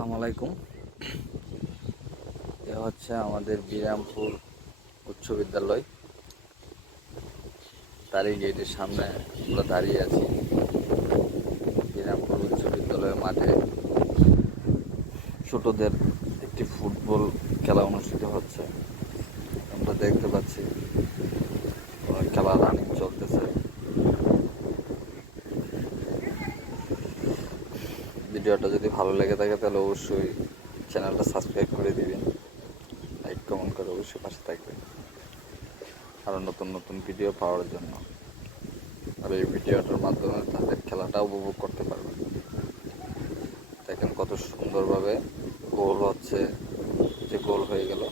আসসালামু আলাইকুম। এ হচ্ছে আমাদের বিরামপুর উচ্চ বিদ্যালয়। তারই গেটের সামনে আমরা দাঁড়িয়ে আছি। বিরামপুর উচ্চ বিদ্যালয়ের মাঠে। ছোটদের একটি ফুটবল খেলা অনুষ্ঠিত হচ্ছে। আমরা দেখতে পাচ্ছি খেলা রানিং চলতেছে। ভিডিওটা যদি ভালো লেগে থাকে, তাহলে অবশ্যই চ্যানেলটা সাবস্ক্রাইব করে দিবেন। লাইক কমেন্ট করে অবশ্যই পাশে থাকবেন। আরও নতুন নতুন ভিডিও পাওয়ার জন্য। আর এই ভিডিওটার মাধ্যমে তাদের খেলাটা উপভোগ করতে পারবেন। দেখেন কত সুন্দরভাবে গোল হচ্ছে, যে গোল হয়ে গেল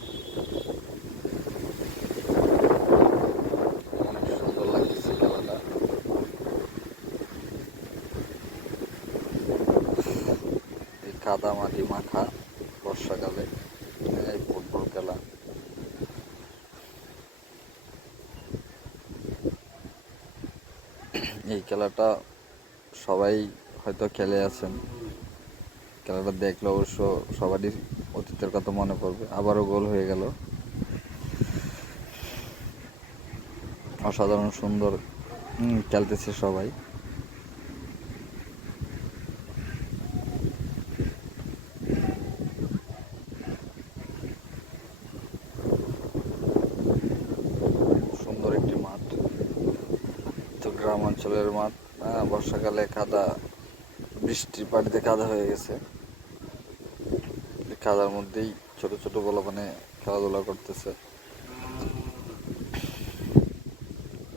অনেক সুন্দর লাগতেছে খেলাটা এই কাদা মাটি মাখা বর্ষাকালে, এই ফুটবল খেলা। এই খেলাটা সবাই হয়তো খেলে আছেন। খেলাটা দেখলে অবশ্য সবারই অতীতের কথা মনে পড়বে। আবারও গোল হয়ে গেল। অসাধারণ সুন্দর খেলতেছে সবাই সুন্দর একটি মাঠ তো গ্রাম অঞ্চলের মাঠ আহ, বর্ষাকালে কাদা বৃষ্টির পানিতে কাদা হয়ে গেছে। কাদার মধ্যেই ছোট ছোট মানে খেলাধুলা করতেছে।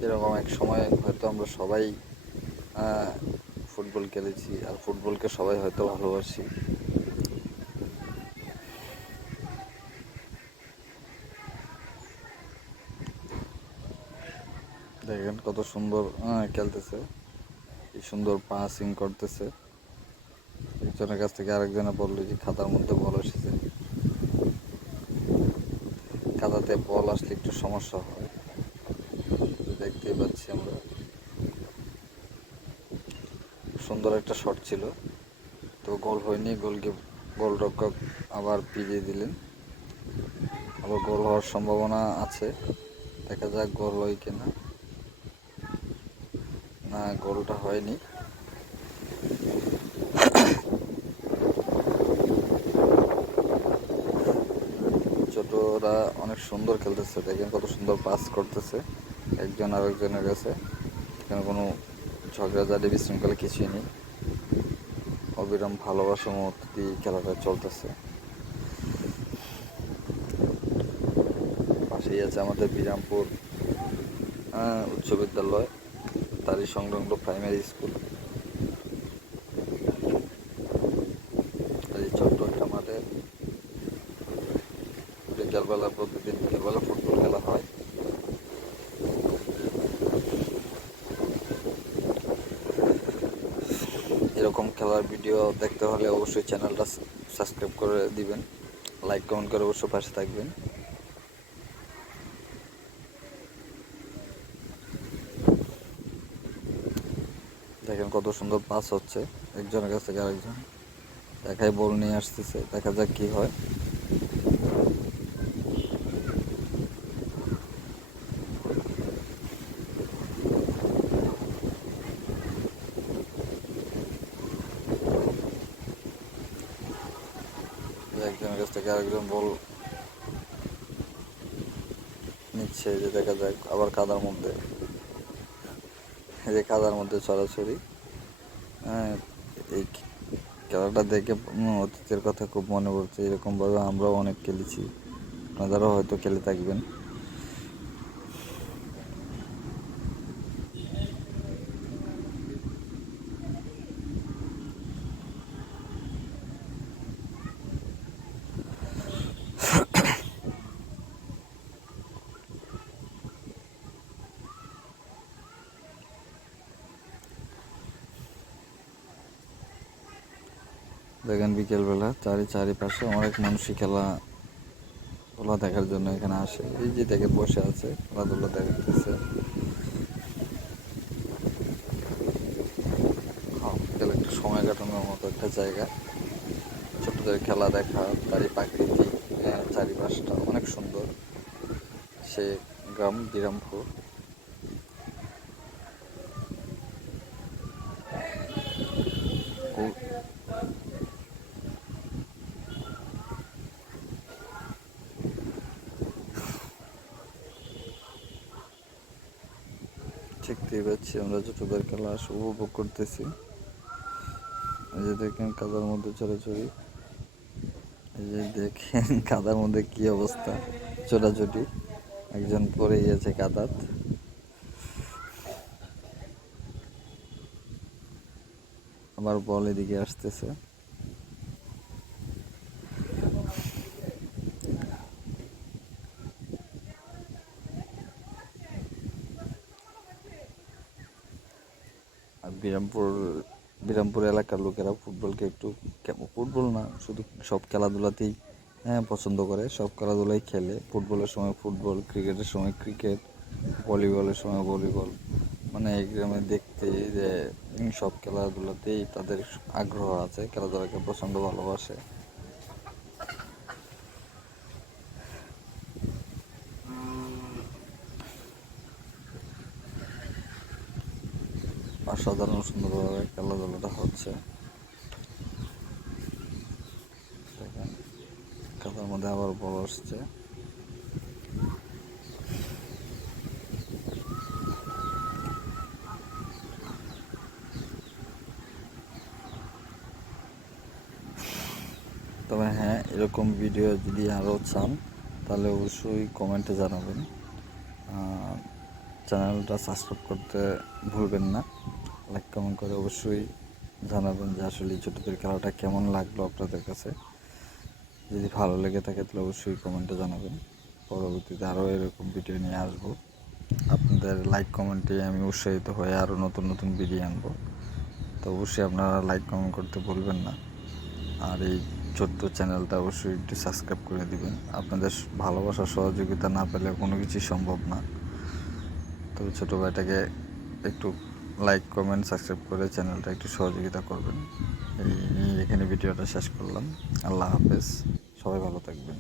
এরকম এক সময় হয়তো আমরা সবাই আহ, ফুটবল খেলেছি আর ফুটবলকে সবাই হয়তো ভালোবাসি। দেখেন কত সুন্দর খেলতেছে। কি সুন্দর পাসিং করতেছে। একজনের কাছ থেকে আরেকজনে বলল যে, খাতার মধ্যে বল এসেছে। খাতাতে বল আসলে একটু সমস্যা হয়। দেখতেই পাচ্ছি আমরা। সুন্দর একটা শট ছিল। তো গোল হয়নি গোলকে গোল গোলরক্ষক আবার পিজিয়ে দিলেন। আবার গোল হওয়ার সম্ভাবনা আছে। দেখা যাক গোল হয় কিনা। না গোলটা হয়নি। ছোটরা অনেক সুন্দর খেলতেছে, দেখেন কত সুন্দর পাস করতেছে। একজন আর আরেকজনের কাছে। এখানে কোনো ঝগড়া ঝগড়াঝাড়ি বিশৃঙ্খলা কিছুই নেই। অবিরাম ভালোবাসার মধ্যে দিয়ে খেলাটা চলতেছে। পাশেই আছে আমাদের বিরামপুর উচ্চ বিদ্যালয়। তারই সংলগ্ন প্রাইমারি স্কুল এই ছোট্ট বিকেলবেলা প্রতিদিন ফুটবল খেলা হয়। এরকম খেলার ভিডিও দেখতে হলে অবশ্যই চ্যানেলটা সাবস্ক্রাইব করে দিবেন। লাইক কমেন্ট করে অবশ্যই পাশে থাকবেন। দেখেন কত সুন্দর পাস হচ্ছে। একজনের কাছ থেকে আরেকজন দেখাই বল নিয়ে আসতেছে, দেখা যাক কি হয়। একজনের কাছ থেকে আরেকজন বল নিচ্ছে যে দেখা যাক, আবার কাদার মধ্যে। যে কাদার মধ্যে ছড়াছড়ি হ্যাঁ এই খেলাটা দেখে অতীতের কথা খুব মনে পড়ছে। এরকমভাবে আমরাও অনেক খেলেছি। আপনারাও হয়তো খেলে থাকবেন। দেখেন বিকেলবেলা চারি চারিপাশে অনেক মানুষই খেলা খেলা দেখার জন্য এখানে আসে। এই যে দেখে বসে আছে খেলাধুলা দেখাতেছে হ্যাঁ, একটা সময় কাটানোর মতো একটা জায়গা। ছোটদের খেলা দেখা তারই প্রাকৃতিক চারিপাশটা অনেক সুন্দর। সে গ্রাম বিরামপুর। দেখতেই পাচ্ছি, আমরা ছোটদের খেলা উপভোগ করতেছি। এই যে দেখেন কাদার মধ্যে চড়াচড়ি এই যে দেখেন কাদার মধ্যে কি অবস্থা ছোটাছুটি একজন পড়ে গিয়েছে কাদাত। আবার বল এদিকে আসতেছে। বিরামপুর বিরামপুর এলাকার লোকেরা ফুটবলকে একটু ফুটবল না, শুধু সব খেলাধুলাতেই হ্যাঁ পছন্দ করে। সব খেলাধুলাই খেলে। ফুটবলের সময় ফুটবল, ক্রিকেটের সময় ক্রিকেট, ভলিবলের সময় ভলিবল। মানে এই গ্রামে দেখতে যে, সব খেলাধুলাতেই তাদের আগ্রহ আছে, খেলাধুলাকে প্রচণ্ড ভালোবাসে। অসাধারণ সুন্দরভাবে খেলাধুলাটা হচ্ছে। দেখেন মধ্যে আবার বল আসছে। তবে হ্যাঁ এরকম ভিডিও যদি আরও চান, তাহলে অবশ্যই কমেন্টে জানাবেন। চ্যানেলটা সাবস্ক্রাইব করতে ভুলবেন না। লাইক কমেন্ট করে অবশ্যই জানাবেন যে আসলে ছোটোদের খেলাটা কেমন লাগল আপনাদের কাছে। যদি ভালো লেগে থাকে তাহলে অবশ্যই কমেন্টে জানাবেন। পরবর্তীতে আরও এরকম ভিডিও নিয়ে আসব। আপনাদের লাইক কমেন্টে আমি উৎসাহিত হয়ে আরও নতুন নতুন ভিডিও আনব। তো অবশ্যই আপনারা লাইক কমেন্ট করতে ভুলবেন না। আর এই ছোট্ট চ্যানেলটা অবশ্যই একটু সাবস্ক্রাইব করে দিবেন। আপনাদের ভালোবাসা, সহযোগিতা না পেলে কোনো কিছুই সম্ভব না। তো ছোটো ভাইটাকে একটু লাইক কমেন্ট সাবস্ক্রাইব করে চ্যানেলটা একটু সহযোগিতা করবেন। এই এখানে ভিডিওটা শেষ করলাম। আল্লাহ হাফেজ। সবাই ভালো থাকবেন।